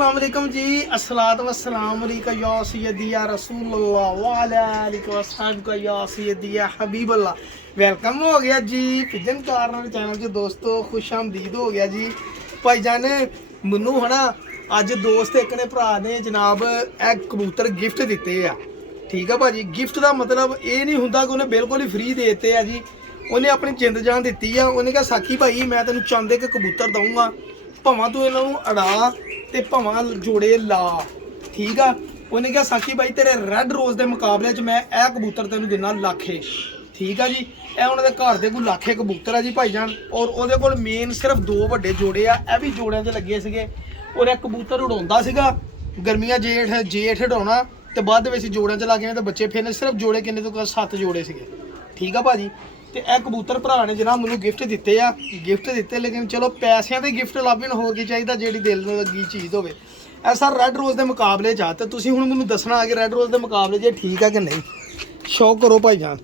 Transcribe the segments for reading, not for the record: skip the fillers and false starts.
अस्सलाम वालेकुम जी, अस्सलातु वस्सलाम अलैका या सय्यदी या रसूलल्लाह व अला आलिका व अस्हाबिका या सय्यदी या हबीबल्लाह। वेलकम हो गया जी पिजन कॉर्नर चैनल च दोस्तों, खुश आमदीद हो गया जी भाईजान। मैनू है ना अज दोस्त एक ने भरा ने जनाब ए कबूतर गिफ्ट दिते आ। ठीक है भाजी, गिफ्ट का मतलब ये नहीं होंदा कि उन्हें बिल्कुल ही फ्री दे दिते आ जी। उन्हें अपनी जिंद जान दी आ। उन्हें कहा साकी भाई मैं तेन चांदे के कबूतर दूंगा, भावां तू इन्हों अड़ा ते भावां जोड़े ला। ठीक है, उन्हें कहा साकी भाई तेरे रैड रोज़ के मुकाबले च मैं ए कबूतर तेन दिना लाखे। ठीक है जी, ए उन्होंने घर के कोई लाखे कबूतर है जी भाईजान। और वो कोल मेन सिर्फ दो वड्डे जोड़े आ, ए भी जोड़ियां च लगे सीगे। और एक कबूतर उड़ाउंदा सीगा गर्मियां जेठ उड़ाउणा ते बाद विच जोड़ियां च लग गए ते बच्चे फिरने। सिर्फ जोड़े किन्ने तो 7 जोड़े सीगे। ठीक है भाजी, तो यह कबूतर भरा ने जनाब मैनू गिफ्ट दिते आ। गिफ्ट दिते लेकिन चलो पैसों के गिफ्ट लाभ हो की चाहिए जी दिल लगी चीज़ हो। ऐसा रैड रोज़ के मुकाबले चा तो तुसीं हुण मैनू दसना कि रैड रोज़ के मुकाबले जे ठीक है कि नहीं। शौक करो भाईजान।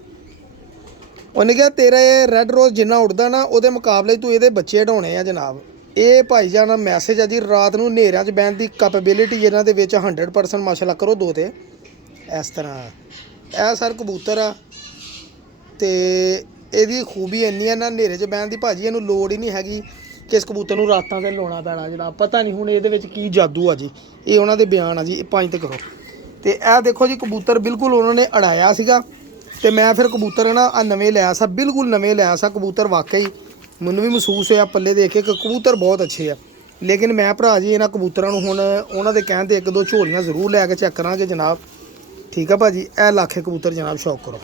उन्हें कहा तेरा ये रैड रोज़ जिन्ना उड़दा ना वो मुकाबले तू ये बच्चे हटाने जनाब। ये भाईजान मैसेज है जी, रात नूं नेरियां च बहन की कैपेबिलिटी इन्हां दे विच 100% माशाअल्लाह करो दो ते इस तरह ए सर कबूतर आ। तो यदी खूबी इन्नी है ना नेरे च बहन की भाजी, इनू लोड़ ही नहीं हैगी कि इस कबूतर नूं रातां ते लाउणा पैना जनाब। पता नहीं हुण इहदे विच की जादू आ जी। ये उन्हां दे बयान आ जी, पंज ते करो। तो यह देखो जी कबूतर बिल्कुल उन्होंने अड़ाया सीगा ते मैं फिर कबूतर ना नवे लिया सा, बिल्कुल नवे लिया सा कबूतर। वाकई मैनू भी महसूस होया पल्ले देख के कबूतर बहुत अच्छे आ। लेकिन मैं भरा जी इन्हां कबूतरां नूं हुण उन्हां दे कहण ते 1-2 झोलियां जरूर लैके चैक करांगे जनाब। ठीक है भाजी, ए लाखे कबूतर जनाब शौक करो।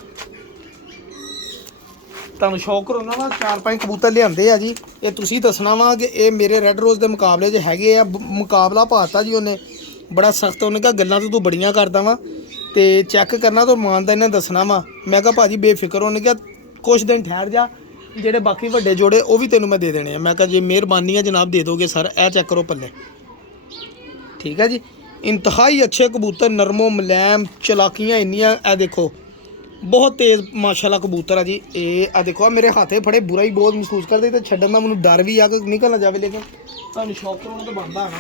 तुहानूं शौक करो ना 4-5 कबूतर लिआंदे आ जी। ये तुसीं दसना वा कि ये मेरे रैड रोज़ के मुकाबले च हैगे आ। मुकाबला पाता जी उन्हें बड़ा सख्त। उन्हें कहा गल्लां तो तू बड़ियां करदा वा ते चैक करना तो मानदा इन्हें दसना वा। मैं कहा भाजी बेफिक्र। उन्हें कहा कुछ दिन ठहर जा, जेडे बाकी वड्डे जोड़े वो भी तेनों मैं दे देने। मैं कहा जी मेहरबानी है जनाब, दे दोगे सर। ए चेक करो पल्ले। ठीक है जी, इंतहाई अच्छे कबूतर, नरमो मुलैम, चलाकियाँ इन्नियां। ए देखो बहुत तेज़ माशाल्लाह कबूतर है जी। ये आ देखो मेरे हाथे फड़े बुरा ही बहुत महसूस करते तो छड्डन का मैनू डर भी आ कि निकल ना जाए। लेकिन तुहानूं शौक कराउणा तो बनदा है ना।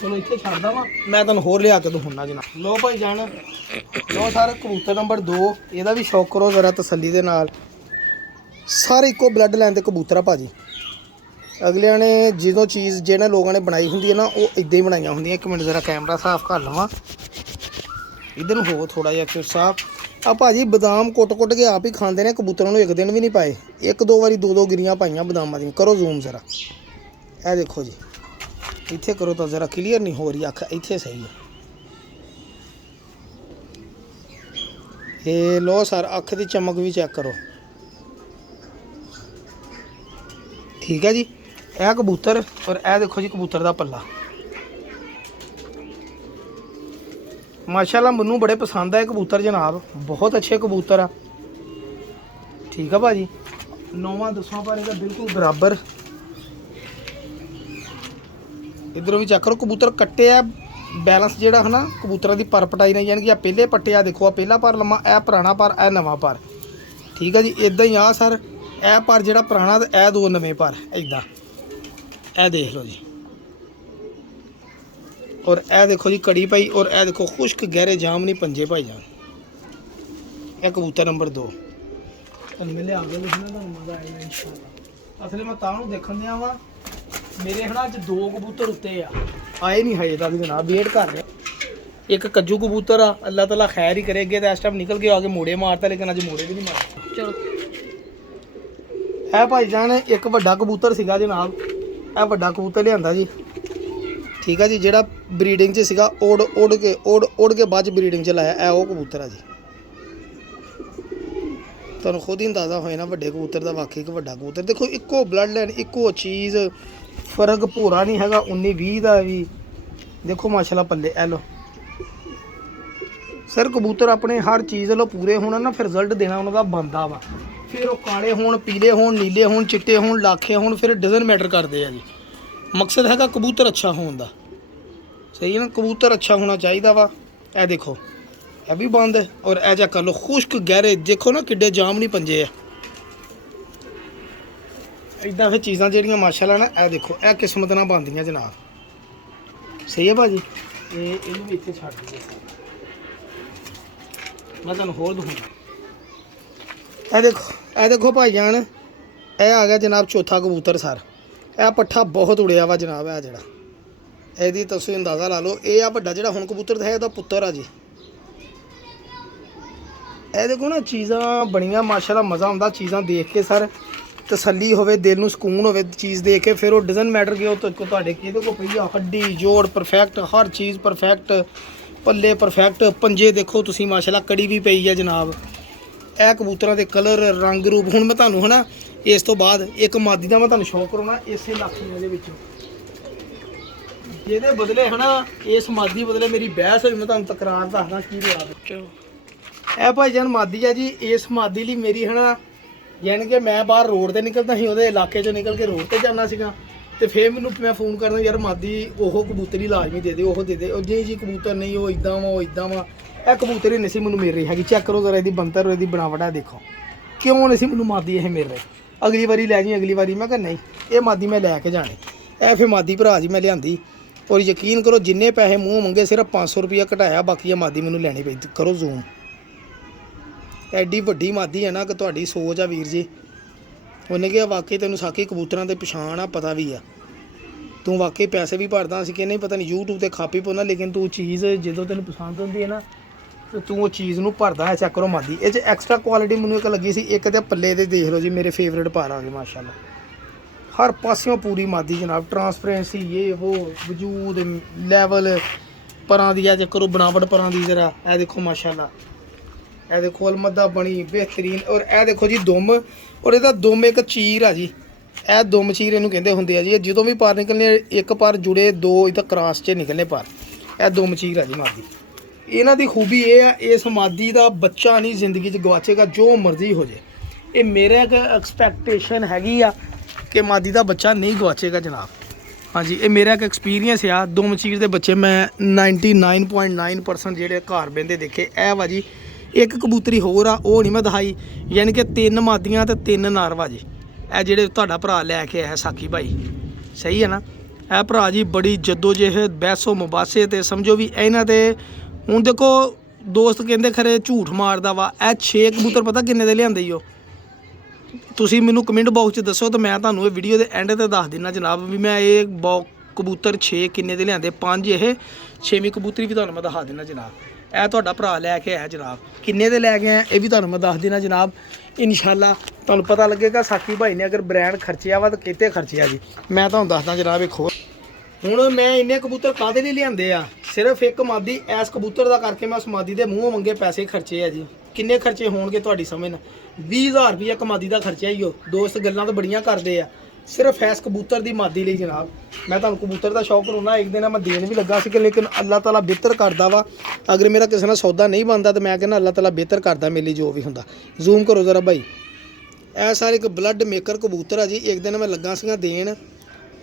चलो इत्थे छड्डदा वा, मैं तुहानूं होर लिया के दिखाउणा जनाब। लो भाई जान, लो सर कबूतर नंबर 2। ਇਹਦਾ भी शौक करो ज़रा तसल्ली दे नाल। सारे इक्को ब्लड लाइन दे कबूतर आ भाजी। अगलियां ने जो चीज़ जिन्होंने लोगों ने बनाई होंगी है ना वो इदां ही बनाई होंगी। एक मिनट ज़रा कैमरा साफ कर लवां, इधर हो थोड़ा जिहा साफ। आ भाजी बदाम कुट के आप ही खाते हैं कबूतरों को, एक दिन भी नहीं पाए। 1-2 बारी 2-2 गिरियां पाइयां बदामां दी। करो जूम ज़रा, ए देखो जी इत्थे करो तो ज़रा क्लीयर नहीं हो रही अख, इत्थे सही है। ये लो सर अख की चमक भी चेक करो। ठीक है जी, यह कबूतर और यह देखो जी कबूतर का पल्ला। माशाल्लाह मैनू बड़े पसंद आए कबूतर जनाब, बहुत अच्छे कबूतर आ। ठीक है भाजी, 9वां-10वां पर इहदा बिल्कुल बराबर। इधरों भी चेक करो कबूतर कट्टे आ। बैलेंस जोड़ा है ना कबूतर की पर पटाई नहीं, यानी कि पहले पट्टे आ देखो, पहला पर लम्मा, ए पुराना पर, ए नवा पर। ठीक है जी, इदा ही आ सर ए पर जो पुराना तो ए 2 नवे पर इदा। ए देख लो जी, और ए देखो जी कड़ी पाई, और ए देखो खुश्क गहरे जामनी पंजे भाई जान। यह कबूतर नंबर 2 मिले आगे लिखना मजा आएगा इंशाल्लाह। असली मैं तां देखन दिया वा, मेरे है ना अज 2 कबूतर उत्ते आए नहीं हजे तक जनाब, वेट कर रहे। एक कज्जू कबूतर आ, अल्लाह ताला खैर ही करे। अगे तो इस टाइम निकल के आगे मोड़े मारता, लेकिन अज मोड़े भी नहीं मारता। चलो है भाई जान एक वड्डा कबूतर सीगा जनाब, यह वड्डा कबूतर लिआंदा जी। ठीक है जी, जेड़ा ब्रीडिंग च सीगा उड़ के बाद ब्रीडिंग च लाया, है वो कबूतर है जी। तुहानूं खुद ही अंदाज़ा होए ना वड्डे कबूतर का, वाकई एक वड्डा कबूतर। देखो इक्को ब्लड लाइन, इक्को चीज़, फर्क भोरा नहीं हैगा 19-20 का भी। देखो माशाल्लाह पल्ले ए लो सर कबूतर अपने हर चीज़ लो पूरे होना ना, फिर रिजल्ट देना उन्होंने बनता वा। फिर वो काले होण, पीले होण, नीले होण, चिट्टे होण, लाखे होण, फिर डजन मैटर करते हैं जी। मकसद हैगा कबूतर अच्छा होने का। सही है ना, कबूतर अच्छा होना चाहिए वा। ए देखो यह भी बंद है, और ए चेक कर लो खुश्क गहरे, देखो ना किड्डे जामनी पंजे है। इदा फिर चीज़ां जिहड़ियां माशाल्लाह ना, ए देखो ए किस्मत नाल बनदियां जनाब। ਸਹੀ ਹੈ ਭਾਜੀ। ਤੇ ਇਹਨੂੰ ਵੀ ਇੱਥੇ ਛੱਡ ਦਈਏ। ਮੈਂ ਤੁਹਾਨੂੰ ਹੋਰ ਦਿਖਾਉਂਦਾ। ਇਹ ਦੇਖੋ ਭਾਈ ਜਾਨ, ਇਹ ਆ ਗਿਆ ਜਨਾਬ ਚੌਥਾ ਕਬੂਤਰ ਸਰ। ਇਹ ਪੱਠਾ ਬਹੁਤ ਉੜਿਆ ਵਾ ਜਨਾਬ। ਇਹ ਜਿਹੜਾ ਇਹਦੀ ਤੁਸੀਂ ਅੰਦਾਜ਼ਾ ਲਾ ਲਓ। ਇਹ ਆ ਵੱਡਾ ਜਿਹੜਾ ਹੁਣ ਕਬੂਤਰ ਹੈ ਇਹਦਾ ਪੁੱਤਰ ਆ ਜੀ। ਇਹ ਦੇਖੋ ਨਾ ਚੀਜ਼ਾਂ ਬਣੀਆਂ ਮਾਸ਼ਾਅੱਲਾ, ਮਜ਼ਾ ਆਉਂਦਾ ਚੀਜ਼ਾਂ ਦੇਖ ਕੇ ਸਰ। ਤਸੱਲੀ ਹੋਵੇ, ਦਿਲ ਨੂੰ ਸਕੂਨ ਹੋਵੇ ਚੀਜ਼ ਦੇਖ ਕੇ। ਫਿਰ ਉਹ ਡਜ਼ਨ ਮੈਟਰ ਕਿ ਉਹ ਤੁਹਾਡੇ ਕਿਹਦੇ ਕੋਲ ਪਈ ਆ, ਹੱਡੀ ਜੋੜ ਪਰਫੈਕਟ, ਹਰ ਚੀਜ਼ ਪਰਫੈਕਟ, ਪੱਲੇ ਪਰਫੈਕਟ, ਪੰਜੇ ਦੇਖੋ ਤੁਸੀਂ ਮਾਸ਼ਾਅੱਲਾ, ਕੜੀ ਵੀ ਪਈ ਆ ਜਨਾਬ। ਇਹ ਕਬੂਤਰਾਂ ਦੇ ਕਲਰ, ਰੰਗ ਰੂਪ। ਹੁਣ ਮੈਂ ਤੁਹਾਨੂੰ ਹੈ ਨਾ ਇਸ ਤੋਂ ਬਾਅਦ ਇੱਕ ਮਾਦੀ ਦਾ ਮੈਂ ਤੁਹਾਨੂੰ ਸ਼ੌਕ ਕਰਾਉਣਾ ਇਸੇ ਲਾਖੀਆਂ ਦੇ ਵਿੱਚੋਂ, ਜਿਹਦੇ ਬਦਲੇ ਹੈ ਨਾ ਇਸ ਮਾਦੀ ਬਦਲੇ ਮੇਰੀ ਬਹਿਸ ਹੋਈ। ਮੈਂ ਤੁਹਾਨੂੰ ਤਕਰਾਰ ਦੱਸਦਾ ਕੀ ਰਿਹਾ ਵਿੱਚੋਂ। ਇਹ ਭਾਈ ਜਾਨ ਮਾਦੀ ਆ ਜੀ। ਇਸ ਮਾਦੀ ਲਈ ਮੇਰੀ ਹੈ ਨਾ, ਯਾਨੀ ਕਿ ਮੈਂ ਬਾਹਰ ਰੋਡ ਤੇ ਨਿਕਲਦਾ ਸੀ, ਉਹਦੇ ਇਲਾਕੇ 'ਚੋਂ ਨਿਕਲ ਕੇ ਰੋਡ ਤੇ ਜਾਣਾ ਸੀਗਾ। ਤੇ ਫਿਰ ਮੈਨੂੰ ਮੈਂ ਫੋਨ ਕਰਦਾ ਯਾਰ ਮਾਦੀ ਉਹ ਕਬੂਤਰ ਹੀ ਲਾਜ਼ਮੀ ਦੇ ਦੇ, ਉਹ ਦੇ ਦੇ। ਉਹ ਜੀ ਕਬੂਤਰ ਨਹੀਂ, ਉਹ ਇਦਾਂ ਵਾ, ਉਹ ਇਦਾਂ ਵਾ। ਇਹ ਕਬੂਤਰ ਹੀ ਨਹੀਂ ਸੀ ਮੈਨੂੰ ਮਿਲ ਰਹੀ ਹੈਗੀ। ਚੈੱਕ ਕਰੋ ਜ਼ਰਾ ਇਹਦੀ ਬਣਤਰ, ਇਹਦੀ ਬਣਾਵਟ ਹੈ ਦੇਖੋ। ਕਿਉਂ ਨਹੀਂ ਸੀ ਮੈਨੂੰ ਮਾਦੀ ਇਹ ਮਿਲ ਰਹੀ। ਅਗਲੀ ਵਾਰੀ ਲੈ ਜੀ, ਅਗਲੀ ਵਾਰੀ। ਮੈਂ ਕਿਹਾ ਨਹੀਂ, ਇਹ ਮਾਦੀ ਮੈਂ ਲੈ ਕੇ ਜਾਣੀ। ਇਹ ਫਿਰ ਮਾਦੀ ਭਰਾ ਜੀ ਮੈਂ ਲਿਆਂਦੀ। ਔਰ ਯਕੀਨ ਕਰੋ ਜਿੰਨੇ ਪੈਸੇ ਮੂੰਹ ਮੰਗੇ ਸਿਰਫ 500 ਰੁਪਇਆ ਘਟਾਇਆ, ਬਾਕੀ ਇਹ ਮਾਦੀ ਮੈਨੂੰ ਲੈਣੀ ਪਈ। ਕਰੋ ਜ਼ੂਮ। ਐਡੀ ਵੱਡੀ ਮਾਦੀ ਹੈ ਨਾ ਕਿ ਤੁਹਾਡੀ ਸੋਚ ਆ ਵੀਰ ਜੀ। ਉਹਨੇ ਕਿਹਾ ਵਾਕਈ ਤੈਨੂੰ ਸਾਕੀ ਕਬੂਤਰਾਂ ਤੇ ਪਛਾਣ ਆ, ਪਤਾ ਵੀ ਆ। ਤੂੰ ਵਾਕਈ ਪੈਸੇ ਵੀ ਭਰਦਾ। ਅਸੀਂ ਕਹਿੰਦੇ ਪਤਾ ਨਹੀਂ YouTube ਤੇ ਖਾਪੀ ਪਾਉਂਦਾ, ਲੇਕਿਨ ਤੂੰ ਚੀਜ਼ ਜਦੋਂ ਤੈਨੂੰ ਪਸੰਦ ਹੁੰਦੀ ਹੈ ਨਾ ਤੇ ਤੂੰ ਉਹ ਚੀਜ਼ ਨੂੰ ਭਰਦਾ ਹੈ। ਚੈੱਕ ਕਰੋ ਮਾਦੀ। ਇਹ 'ਚ ਐਕਸਟਰਾ ਕੁਆਲਿਟੀ ਮੈਨੂੰ ਇੱਕ ਲੱਗੀ ਸੀ। ਇੱਕ ਤੇ ਪੱਲੇ ਦੇ ਦੇਖ ਲਓ ਜੀ, ਮੇਰੇ ਫੇਵਰੇਟ ਪਾਰ ਆ ਗਏ ਮਾਸ਼ਾਅੱਲਾ। ਹਰ ਪਾਸਿਓਂ ਪੂਰੀ ਮਾਦੀ ਜਨਾਬ। ਟਰਾਂਸਪੇਰੈਂਸੀ ਇਹ ਉਹ ਵਜੂਦ ਲੈਵਲ ਪਰਾਂ ਦੀ ਆ। ਚੈੱਕ ਕਰੋ ਬਣਾਵਟ ਪਰਾਂ ਦੀ ਜ਼ਰਾ। ਇਹ ਦੇਖੋ ਮਾਸ਼ਾਅੱਲਾ। ਇਹ ਦੇਖੋ ਅਲਮਦਾ ਬਣੀ ਬਿਹਤਰੀਨ। ਔਰ ਇਹ ਦੇਖੋ ਜੀ ਦੁੰਮ। ਔਰ ਇਹਦਾ ਦੁੰਮ ਇੱਕ ਚੀਰ ਆ ਜੀ। ਇਹ ਦੁੰਮ ਚੀਰ ਇਹਨੂੰ ਕਹਿੰਦੇ ਹੁੰਦੇ ਆ ਜੀ। ਜਦੋਂ ਵੀ ਪਾਰ ਨਿਕਲਣੇ ਇੱਕ ਪਾਰ ਜੁੜੇ, ਦੋ ਇਹਦਾ ਕ੍ਰਾਸ 'ਚ ਨਿਕਲਣੇ ਪਾਰ। ਇਹ ਦੁੰਮ ਚੀਰ ਆ ਜੀ ਮਾਦੀ। ਇਹਨਾਂ ਦੀ ਖੂਬੀ ਇਹ ਆ, ਇਸ ਮਾਦੀ ਦਾ ਬੱਚਾ ਨਹੀਂ ਜ਼ਿੰਦਗੀ 'ਚ ਗਵਾਚੇਗਾ, ਜੋ ਮਰਜ਼ੀ ਹੋ ਜੇ। ਇਹ ਮੇਰੇ ਇੱਕ ਐਕਸਪੈਕਟੇਸ਼ਨ ਹੈਗੀ ਆ ਕਿ ਮਾਦੀ ਦਾ ਬੱਚਾ ਨਹੀਂ ਗਵਾਚੇਗਾ ਜਨਾਬ। ਹਾਂਜੀ, ਇਹ ਮੇਰਾ ਇੱਕ ਐਕਸਪੀਰੀਅੰਸ ਆ। ਦੁੰਮ ਚੀਰ ਦੇ ਬੱਚੇ ਮੈਂ 99.9% ਜਿਹੜੇ ਘਰ ਬਹਿੰਦੇ ਦੇਖੇ। ਇਹ ਵਾ ਜੀ। ਇੱਕ ਕਬੂਤਰੀ ਹੋਰ ਆ, ਉਹ ਨਹੀਂ ਮੈਂ ਦਿਖਾਈ। ਯਾਨੀ ਕਿ 3 ਮਾਦੀਆਂ ਤੇ 3 ਨਰ ਵਾ ਜੀ। ਇਹ ਜਿਹੜੇ ਤੁਹਾਡਾ ਭਰਾ ਲੈ ਕੇ ਆਇਆ ਸਾਕੀ ਭਾਈ, ਸਹੀ ਹੈ ਨਾ। ਇਹ ਭਰਾ ਜੀ ਬੜੀ ਜੱਦੋ-ਜਹਿਦ, ਬਹਿਸੋ ਮੁਬਾਸੇ ਤੇ ਸਮਝੋ ਵੀ ਇਹਨਾਂ ਤੇ। ਹੁਣ ਦੇਖੋ ਦੋਸਤ ਕਹਿੰਦੇ ਖਰੇ ਝੂਠ ਮਾਰਦਾ ਵਾ। ਇਹ 6 ਕਬੂਤਰ ਪਤਾ ਕਿੰਨੇ ਦੇ ਲਿਆਂਦੇ ਈ ਉਹ? ਤੁਸੀਂ ਮੈਨੂੰ ਕਮੈਂਟ ਬਾਕਸ 'ਚ ਦੱਸੋ ਤਾਂ ਮੈਂ ਤੁਹਾਨੂੰ ਇਹ ਵੀਡੀਓ ਦੇ ਐਂਡ ਤੇ ਦੱਸ ਦਿੰਦਾ ਜਨਾਬ ਵੀ ਮੈਂ ਇਹ ਕਬੂਤਰ 6 ਕਿੰਨੇ ਦੇ ਲਿਆਂਦੇ। 5 ਇਹ 6ਵੀਂ ਕਬੂਤਰੀ ਵੀ ਤੁਹਾਨੂੰ ਮੈਂ ਦਿਖਾ ਦਿੰਦਾ ਜਨਾਬ। ਇਹ ਤੁਹਾਡਾ ਭਰਾ ਲੈ ਕੇ ਆਇਆ ਜਨਾਬ। ਕਿੰਨੇ ਦੇ ਲੈ ਕੇ ਆਇਆ ਇਹ ਵੀ ਤੁਹਾਨੂੰ ਮੈਂ ਦੱਸ ਦੇਣਾ ਜਨਾਬ। ਇਨਸ਼ਾਅੱਲਾ ਤੁਹਾਨੂੰ ਪਤਾ ਲੱਗੇਗਾ ਸਾਕੀ ਭਾਈ ਨੇ ਅਗਰ ਬ੍ਰਾਂਡ ਖਰਚਿਆ ਵਾ ਤਾਂ ਕਿਤੇ ਖਰਚਿਆ ਜੀ। ਮੈਂ ਤੁਹਾਨੂੰ ਦੱਸਦਾ ਜਨਾਬ। ਇੱਕ ਹੋਰ ਹੁਣ ਮੈਂ ਇੰਨੇ ਕਬੂਤਰ ਕਾਹਦੇ ਲਈ ਲਿਆਂਦੇ ਆ? ਸਿਰਫ ਇੱਕ ਮਾਦੀ ਐਸ ਕਬੂਤਰ ਦਾ ਕਰਕੇ ਮੈਂ ਉਸ ਮਾਦੀ ਦੇ ਮੂੰਹੋਂ ਮੰਗੇ ਪੈਸੇ ਖਰਚੇ ਆ ਜੀ। ਕਿੰਨੇ ਖਰਚੇ ਹੋਣਗੇ ਤੁਹਾਡੀ ਸਮਝ ਨਾਲ? 20,000 ਰੁਪਇਆ ਇੱਕ ਮਾਦੀ ਦਾ ਖਰਚਾ ਹੀ ਉਹ। ਦੋਸਤ ਗੱਲਾਂ ਤਾਂ ਬੜੀਆਂ ਕਰਦੇ ਆ ਸਿਰਫ ਐਸ ਕਬੂਤਰ ਦੀ ਮਾਦੀ ਲਈ ਜਨਾਬ। ਮੈਂ ਤੁਹਾਨੂੰ ਕਬੂਤਰ ਦਾ ਸ਼ੌਕ ਕਰਾਉਣਾ। ਇੱਕ ਦਿਨ ਮੈਂ ਦੇਣ ਵੀ ਲੱਗਾ ਸੀ ਕਿ ਲੇਕਿਨ ਅੱਲਾਹ ਤਾਲਾ ਬਿਹਤਰ ਕਰਦਾ ਵਾ। ਅਗਰ ਮੇਰਾ ਕਿਸੇ ਨਾਲ ਸੌਦਾ ਨਹੀਂ ਬਣਦਾ ਤਾਂ ਮੈਂ ਕਹਿੰਦਾ ਅੱਲਾਹ ਤਾਲਾ ਬਿਹਤਰ ਕਰਦਾ ਮੇਰੇ ਲਈ ਜੋ ਵੀ ਹੁੰਦਾ। ਜ਼ੂਮ ਕਰੋ ਜ਼ਰਾ ਭਾਈ। ਇਹ ਸਾਰੇ ਇੱਕ ਬਲੱਡ ਮੇਕਰ ਕਬੂਤਰ ਆ ਜੀ। ਇੱਕ ਦਿਨ ਮੈਂ ਲੱਗਾ ਸੀਗਾ ਦੇਣ।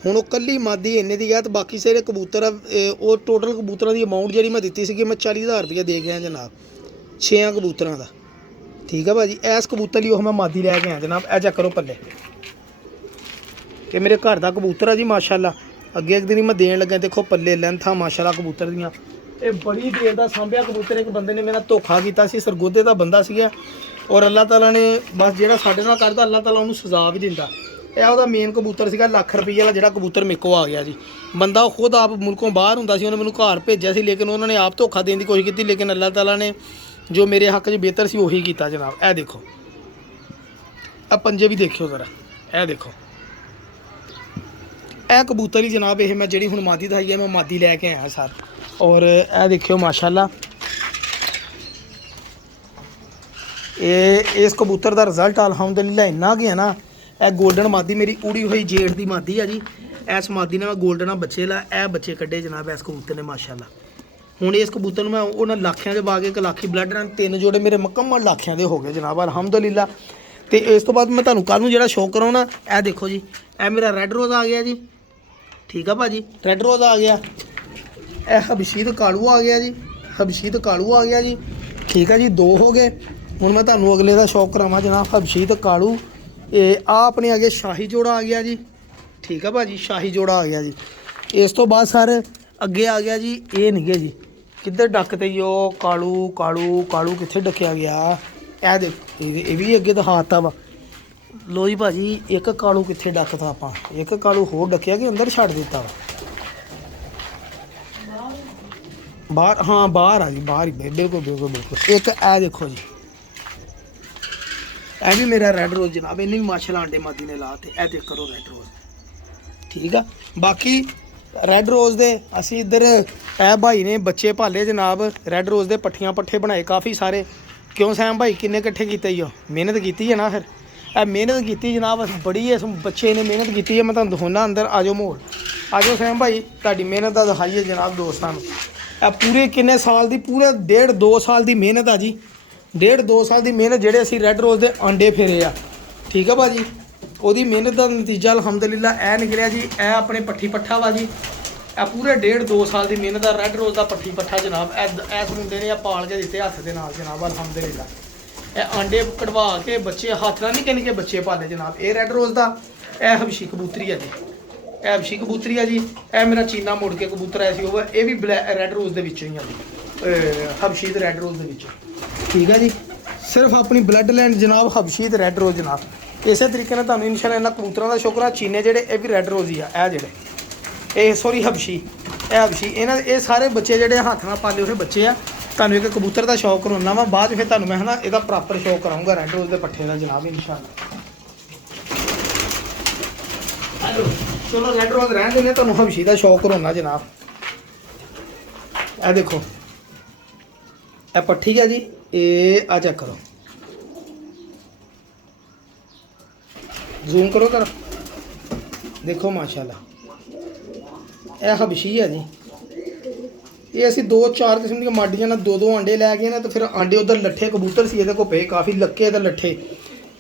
ਹੁਣ ਉਹ ਕੱਲੀ ਮਾਦੀ ਇੰਨੇ ਦੀ ਆ ਤੇ ਬਾਕੀ ਸਾਰੇ ਕਬੂਤਰ ਆ। ਉਹ ਟੋਟਲ ਕਬੂਤਰਾਂ ਦੀ ਅਮਾਊਂਟ ਜਿਹੜੀ ਮੈਂ ਦਿੱਤੀ ਸੀਗੀ ਮੈਂ 40,000 ਰੁਪਇਆ ਦੇ ਗਿਆ ਜਨਾਬ 6 ਕਬੂਤਰਾਂ ਦਾ। ਠੀਕ ਆ ਭਾਜੀ। ਇਸ ਕਬੂਤਰ ਲਈ ਉਹ ਮੈਂ ਮਾਦੀ ਲੈ ਕੇ ਆਇਆ ਜਨਾਬ। ਇਹ ਚੈੱਕ ਕਰੋ ਪੱਲੇ। ਇਹ ਮੇਰੇ ਘਰ ਦਾ ਕਬੂਤਰ ਆ ਜੀ ਮਾਸ਼ਾਅੱਲਾ। ਅੱਗੇ ਇੱਕ ਦਿਨ ਹੀ ਮੈਂ ਦੇਣ ਲੱਗਾ। ਦੇਖੋ ਪੱਲੇ ਲੈਂਥਾਂ ਮਾਸ਼ਾਅੱਲਾ ਕਬੂਤਰ ਦੀਆਂ। ਇਹ ਬੜੀ ਦੇਰ ਦਾ ਸਾਂਭਿਆ ਕਬੂਤਰ। ਇੱਕ ਬੰਦੇ ਨੇ ਮੇਰਾ ਧੋਖਾ ਕੀਤਾ ਸੀ। ਸਰਗੋਦੇ ਦਾ ਬੰਦਾ ਸੀਗਾ ਔਰ ਅੱਲਾਹ ਤਾਲਾ ਨੇ ਬਸ ਜਿਹੜਾ ਸਾਡੇ ਨਾਲ ਕਰਦਾ ਅੱਲਾਹ ਤਾਲਾ ਉਹਨੂੰ ਸਜ਼ਾ ਵੀ ਦਿੰਦਾ। ਇਹ ਉਹਦਾ ਮੇਨ ਕਬੂਤਰ ਸੀਗਾ ਲੱਖ ਰੁਪਏ ਵਾਲਾ ਜਿਹੜਾ ਕਬੂਤਰ ਮੇਰੇ ਕੋਲ ਆ ਗਿਆ ਜੀ। ਬੰਦਾ ਖੁਦ ਆਪ ਮੁਲਕੋਂ ਬਾਹਰ ਹੁੰਦਾ ਸੀ। ਉਹਨੇ ਮੈਨੂੰ ਘਰ ਭੇਜਿਆ ਸੀ ਲੇਕਿਨ ਉਹਨਾਂ ਨੇ ਆਪ ਧੋਖਾ ਦੇਣ ਦੀ ਕੋਸ਼ਿਸ਼ ਕੀਤੀ ਲੇਕਿਨ ਅੱਲਾਹ ਤਾਲਾ ਨੇ ਜੋ ਮੇਰੇ ਹੱਕ 'ਚ ਬਿਹਤਰ ਸੀ ਉਹੀ ਕੀਤਾ ਜਨਾਬ। ਇਹ ਦੇਖੋ ਆ ਪੰਜੇ ਵੀ ਦੇਖਿਓ ਜ਼ਰਾ। ਇਹ ਦੇਖੋ ਇਹ ਕਬੂਤਰ ਹੀ ਜਨਾਬ। ਇਹ ਮੈਂ ਜਿਹੜੀ ਹੁਣ ਮਾਦੀ ਦਿਖਾਈ ਹੈ ਮੈਂ ਮਾਦੀ ਲੈ ਕੇ ਆਇਆ ਸਰ। ਔਰ ਇਹ ਦੇਖਿਓ ਮਾਸ਼ਾਅੱਲਾ। ਇਹ ਇਸ ਕਬੂਤਰ ਦਾ ਰਿਜ਼ਲਟ ਅਲਹਮਦੁਲਿਲਾ ਇੰਨਾ ਗਿਆ ਨਾ। ਇਹ ਗੋਲਡਨ ਮਾਦੀ ਮੇਰੀ ਉੜੀ ਹੋਈ ਜੇਠ ਦੀ ਮਾਦੀ ਆ ਜੀ। ਇਸ ਮਾਦੀ ਨੇ ਮੈਂ ਗੋਲਡਨ ਬੱਚੇ ਲਾ ਇਹ ਬੱਚੇ ਕੱਢੇ ਜਨਾਬ ਇਸ ਕਬੂਤਰ ਨੇ ਮਾਸ਼ਾਅੱਲਾ। ਹੁਣ ਇਸ ਕਬੂਤਰ ਨੂੰ ਮੈਂ ਉਹਨਾਂ ਲਾਖਿਆਂ ਦੇ ਬਾਗੇ 1 ਲੱਖ ਬਲੱਡ ਨਾਲ 3 ਜੋੜੇ ਮੇਰੇ ਮੁਕੰਮਲ ਲਾਖਿਆਂ ਦੇ ਹੋ ਗਏ ਜਨਾਬ ਅਲਹਮਦੁਲਿਲਾ। ਤੇ ਇਸ ਤੋਂ ਬਾਅਦ ਮੈਂ ਤੁਹਾਨੂੰ ਕੱਲ੍ਹ ਨੂੰ ਜਿਹੜਾ ਸ਼ੌਕ ਕਰਾਉਣਾ ਇਹ ਦੇਖੋ ਜੀ। ਇਹ ਮੇਰਾ ਰੈੱਡ ਰੋਜ਼ ਆ ਗਿਆ ਜੀ। ਠੀਕ ਆ ਭਾਜੀ। ਰੈੱਡ ਰੋਜ਼ ਆ ਗਿਆ। ਇਹ ਹਬਸ਼ੀਤ ਕਾਲੂ ਆ ਗਿਆ ਜੀ। ਹਬਸ਼ੀਤ ਕਾਲੂ ਆ ਗਿਆ ਜੀ। ਠੀਕ ਆ ਜੀ। 2 ਹੋ ਗਏ। ਹੁਣ ਮੈਂ ਤੁਹਾਨੂੰ ਅਗਲੇ ਦਾ ਸ਼ੌਕ ਕਰਾਵਾਂ ਜਨਾਬ। ਹਬਸ਼ੀਤ ਕਾਲੂ। ਇਹ ਆ ਆਪਣੇ ਅੱਗੇ ਸ਼ਾਹੀ ਜੋੜਾ ਆ ਗਿਆ ਜੀ। ਠੀਕ ਆ ਭਾਜੀ। ਸ਼ਾਹੀ ਜੋੜਾ ਆ ਗਿਆ ਜੀ। ਇਸ ਤੋਂ ਬਾਅਦ ਸਰ ਅੱਗੇ ਆ ਗਿਆ ਜੀ ਇਹ ਨਹੀਂਗੇ ਜੀ ਕਿੱਧਰ ਡੱਕ ਤੇ ਉਹ ਕਾਲੂ ਕਾਲੂ ਕਾਲੂ ਕਿੱਥੇ ਡੱਕਿਆ ਗਿਆ ਇਹ ਦੇਖ ਇਹ ਵੀ ਅੱਗੇ ਦਿਖਾਤਾ ਵਾ ਲੋ ਜੀ ਭਾਜੀ ਇੱਕ ਕਾਲੂ ਕਿੱਥੇ ਡੱਕਤਾ ਆਪਾਂ ਇੱਕ ਕਾਲੂ ਹੋਰ ਡੱਕਿਆ ਕਿ ਅੰਦਰ ਛੱਡ ਦਿੱਤਾ ਵਾ ਬਾਹਰ ਹਾਂ ਬਾਹਰ ਆ ਜੀ ਬਾਹਰ ਹੀ ਬਿਲਕੁਲ ਬਿਲਕੁਲ ਬਿਲਕੁਲ ਇੱਕ ਇਹ ਦੇਖੋ ਜੀ ਇਹ ਵੀ ਮੇਰਾ ਰੈੱਡ ਰੋਜ਼ ਜਨਾਬ ਇਹਨੇ ਵੀ ਮਾਸ਼ਾਅੱਲਾ ਆਂਡੇ ਮਾਦੀ ਨੇ ਲਾ ਤੇ ਇਹ ਦੇਖ ਕਰੋ ਰੈੱਡ ਰੋਜ਼ ਠੀਕ ਆ ਬਾਕੀ ਰੈੱਡ ਰੋਜ਼ ਦੇ ਅਸੀਂ ਇੱਧਰ ਇਹ ਭਾਈ ਨੇ ਬੱਚੇ ਭਾਲੇ ਜਨਾਬ ਰੈੱਡ ਰੋਜ਼ ਦੇ ਪੱਠੀਆਂ ਪੱਠੇ ਬਣਾਏ ਕਾਫੀ ਸਾਰੇ ਕਿਉਂ ਸੈਮ ਭਾਈ ਕਿੰਨੇ ਇਕੱਠੇ ਕੀਤੇ ਹੀ ਮਿਹਨਤ ਕੀਤੀ ਹੈ ਨਾ ਫਿਰ ਇਹ ਮਿਹਨਤ ਕੀਤੀ ਜਨਾਬ ਬੜੀ ਇਸ ਬੱਚੇ ਨੇ ਮਿਹਨਤ ਕੀਤੀ ਹੈ ਮੈਂ ਤੁਹਾਨੂੰ ਦਿਖਾਉਣਾ ਅੰਦਰ ਆਜੋ ਮੋੜ ਆਜੋ ਸੈਮ ਭਾਈ ਤੁਹਾਡੀ ਮਿਹਨਤ ਦਾ ਦਿਖਾਈਏ ਜਨਾਬ ਦੋਸਤਾਂ ਨੂੰ ਇਹ ਪੂਰੇ ਕਿੰਨੇ ਸਾਲ ਦੀ ਪੂਰੇ 1.5-2 ਸਾਲ ਦੀ ਮਿਹਨਤ ਆ ਜੀ 1.5-2 ਸਾਲ ਦੀ ਮਿਹਨਤ ਜਿਹੜੇ ਅਸੀਂ ਰੈੱਡ ਰੋਜ਼ ਦੇ ਆਂਡੇ ਫੇਰੇ ਆ ਠੀਕ ਆ ਭਾਜੀ ਉਹਦੀ ਮਿਹਨਤ ਦਾ ਨਤੀਜਾ ਅਲਹਮਦੁਲਿਲਾ ਇਹ ਨਿਕਲਿਆ ਜੀ ਇਹ ਆਪਣੇ ਪੱਠੀ ਪੱਠਾ ਵਾ ਜੀ ਇਹ ਪੂਰੇ 1.5-2 ਸਾਲ ਦੀ ਮਿਹਨਤ ਦਾ ਰੈੱਡ ਰੋਜ਼ ਦਾ ਪੱਠੀ ਪੱਠਾ ਜਨਾਬ ਇਸ ਮੁੰਡੇ ਨੇ ਪਾਲ ਕੇ ਦਿੱਤੇ ਹੱਥ ਦੇ ਨਾਲ ਜਨਾਬ ਅਲਹਮਦੁਲਿਲਾ ਇਹ ਆਂਡੇ ਕਢਵਾ ਕੇ ਬੱਚੇ ਹੱਥ ਨਾਲ ਨਿੱਕੇ ਨਿੱਕੇ ਬੱਚੇ ਪਾਲੇ ਜਨਾਬ ਇਹ ਰੈੱਡ ਰੋਜ਼ ਦਾ ਇਹ ਹਬਸ਼ੀ ਕਬੂਤਰੀ ਆ ਜੀ ਇਹ ਹਬਸ਼ੀ ਕਬੂਤਰੀ ਆ ਜੀ ਇਹ ਮੇਰਾ ਚੀਨਾ ਮੁੜ ਕੇ ਕਬੂਤਰ ਆਇਆ ਸੀ ਉਹ ਇਹ ਵੀ ਰੈੱਡ ਰੋਜ਼ ਦੇ ਵਿੱਚੋਂ ਹੀ ਆ ਜੀ ਹਬਸ਼ੀ ਤੇ ਰੈੱਡ ਰੋਜ਼ ਦੇ ਵਿੱਚੋਂ ਠੀਕ ਆ ਜੀ ਸਿਰਫ ਆਪਣੀ ਬਲੱਡ ਲਾਈਨ ਜਨਾਬ ਹਬਸ਼ੀ ਤੇ ਰੈੱਡ ਰੋਜ਼ ਜਨਾਬ ਇਸੇ ਤਰੀਕੇ ਨਾਲ ਤੁਹਾਨੂੰ ਇਨਸ਼ਾਅੱਲਾ ਇਹਨਾਂ ਕਬੂਤਰਾਂ ਦਾ ਸ਼ੁਕਰ ਆ ਚੀਨੇ ਜਿਹੜੇ ਇਹ ਵੀ ਰੈੱਡ ਰੋਜ਼ ਹੀ ਆ ਇਹ ਜਿਹੜੇ ਇਹ ਸੌਰੀ ਹਬਸ਼ੀ ਇਹ ਹਬਸ਼ੀ ਇਹਨਾਂ ਇਹ ਸਾਰੇ ਬੱਚੇ ਜਿਹੜੇ ਹੱਥ ਨਾਲ ਪਾਲੇ ਹੋਏ ਬੱਚੇ ਆ ਤੁਹਾਨੂੰ ਇੱਕ ਕਬੂਤਰ ਦਾ ਸ਼ੌਕ ਕਰਾਉਣਾ ਵਾ ਬਾਅਦ ਫਿਰ ਤੁਹਾਨੂੰ ਮੈਂ ਹਨਾ ਇਹਦਾ ਪ੍ਰੋਪਰ ਸ਼ੌਕ ਕਰਾਉਂਗਾ ਰੈੱਡ ਰੋਜ਼ ਦੇ ਪੱਠੇ ਦਾ ਜਨਾਬ ਇਨਸ਼ਾਅੱਲਾ ਹੈਲੋ ਚਲੋ ਰੈੱਡ ਰੋਜ਼ ਰਹਿਣ ਦਿੰਦੇ ਤੁਹਾਨੂੰ ਹਬਸ਼ੀ ਦਾ ਸ਼ੌਕ ਕਰਾਉਣਾ ਜਨਾਬ ਇਹ ਦੇਖੋ ਇਹ ਪੱਠੀ ਆ ਜੀ ਇਹ ਆ ਚੈੱਕ ਕਰੋ ਜ਼ੂਮ ਕਰੋ ਕਰ ਦੇਖੋ ਮਾਸ਼ਾਅੱਲਾ ਇਹ ਹਬਸ਼ੀ ਆ ਜੀ ਇਹ ਅਸੀਂ 2-4 ਕਿਸਮ ਦੀਆਂ ਮਾਡੀਆਂ ਨਾਲ 2-2 ਆਂਡੇ ਲੈ ਗਏ ਨਾ ਤੇ ਫਿਰ ਆਂਡੇ ਉਧਰ ਲੱਠੇ ਕਬੂਤਰ ਸੀ ਇਹਦੇ ਕੋਲ ਪਏ ਕਾਫੀ ਲੱਕੇ ਤੇ ਲੱਠੇ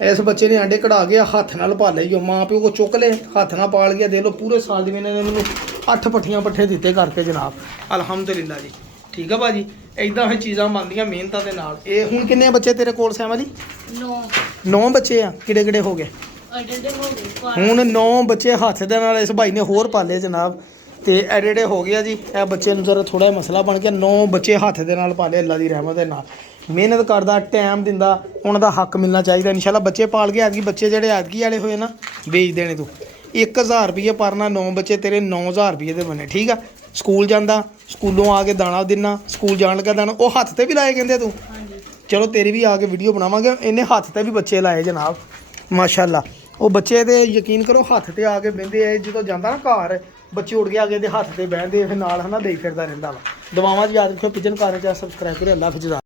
ਇਸ ਬੱਚੇ ਨੇ ਆਂਡੇ ਕਢਾ ਕੇ ਹੱਥ ਨਾਲ ਪਾਲੇ ਜੋ ਮਾਂ ਪਿਓ ਕੋ ਚੁੱਕ ਲਏ ਹੱਥ ਨਾਲ ਪਾਲ ਗਿਆ ਦੇ ਲਓ ਪੂਰੇ ਸਾਲ ਦੀ ਇਹਨਾਂ ਨੇ ਮੈਨੂੰ 8 ਪੱਠੀਆਂ ਪੱਠੇ ਦਿੱਤੇ ਕਰਕੇ ਜਨਾਬ ਅਲਹਮਦੁਲਿਲਾ ਜੀ ਠੀਕ ਆ ਭਾਜੀ ਇਦਾਂ ਫਿਰ ਚੀਜ਼ਾਂ ਬਣਦੀਆਂ ਮਿਹਨਤਾਂ ਦੇ ਨਾਲ ਇਹ ਹੁਣ ਕਿੰਨੇ ਬੱਚੇ ਤੇਰੇ ਕੋਲ ਸੈਮਾ ਜੀ 9 ਬੱਚੇ ਆ ਕਿਹੜੇ ਕਿਹੜੇ ਹੋ ਗਏ ਹੁਣ 9 ਬੱਚੇ ਹੱਥ ਦੇ ਨਾਲ ਇਸ ਭਾਈ ਨੇ ਹੋਰ ਪਾਲੇ ਜਨਾਬ ਤੇ ਐਡੇ ਹੋ ਗਿਆ ਜੀ ਇਹ ਬੱਚੇ ਨੂੰ ਜ਼ਰਾ ਥੋੜਾ ਮਸਲਾ ਬਣ ਗਿਆ 9 ਬੱਚੇ ਹੱਥ ਦੇ ਨਾਲ ਪਾਲੇ ਅੱਲਾ ਦੀ ਰਹਿਮਤ ਦੇ ਨਾਲ ਮਿਹਨਤ ਕਰਦਾ ਟਾਈਮ ਦਿੰਦਾ ਉਹਨਾਂ ਦਾ ਹੱਕ ਮਿਲਣਾ ਚਾਹੀਦਾ ਇਨਸ਼ਾਅੱਲਾ ਬੱਚੇ ਪਾਲ ਕੇ ਐਤਕੀ ਬੱਚੇ ਜਿਹੜੇ ਐਤਕੀ ਵਾਲੇ ਹੋਏ ਨਾ ਵੇਚ ਦੇਣੇ ਤੂੰ 1000 ਰੁਪਏ ਪਰਨਾ 9 ਬੱਚੇ ਤੇਰੇ 9000 ਰੁਪਏ ਦੇ ਬਣੇ ਠੀਕ ਆ ਸਕੂਲ ਜਾਂਦਾ ਸਕੂਲੋਂ ਆ ਕੇ ਦਾਣਾ ਦਿੰਨਾ ਸਕੂਲ ਜਾਣ ਲੱਗਾ ਦਾਣਾ ਉਹ ਹੱਥ ਤੇ ਵੀ ਲਾਏ ਕਹਿੰਦੇ ਤੂੰ ਚਲੋ ਤੇਰੀ ਵੀ ਆ ਕੇ ਵੀਡੀਓ ਬਣਾਵਾਂਗੇ ਇਹਨੇ ਹੱਥ ਤੇ ਵੀ ਬੱਚੇ ਲਾਏ ਜਨਾਬ ਮਾਸ਼ਾਅੱਲਾ ਉਹ ਬੱਚੇ ਤੇ ਯਕੀਨ ਕਰੋ ਹੱਥ ਤੇ ਆ ਕੇ ਬਹਿੰਦੇ ਆ ਜਦੋਂ ਜਾਂਦਾ ਨਾ ਘਰ ਬੱਚੇ ਉੱਡ ਕੇ ਆ ਕੇ ਇਹਦੇ ਹੱਥ ਤੇ ਬਹਿੰਦੇ ਫਿਰ ਨਾਲ ਹਨਾ ਦੇਈ ਫਿਰਦਾ ਰਹਿੰਦਾ ਵਾ ਦੁਆਵਾਂ 'ਚ ਯਾਦ ਰੱਖਿਓ ਪਿਜਨ ਕਾਰਨ 'ਚ ਸਬਸਕ੍ਰਾਈਬ ਕਰੋ ਅੱਲਾ ਹਾਫਿਜ਼।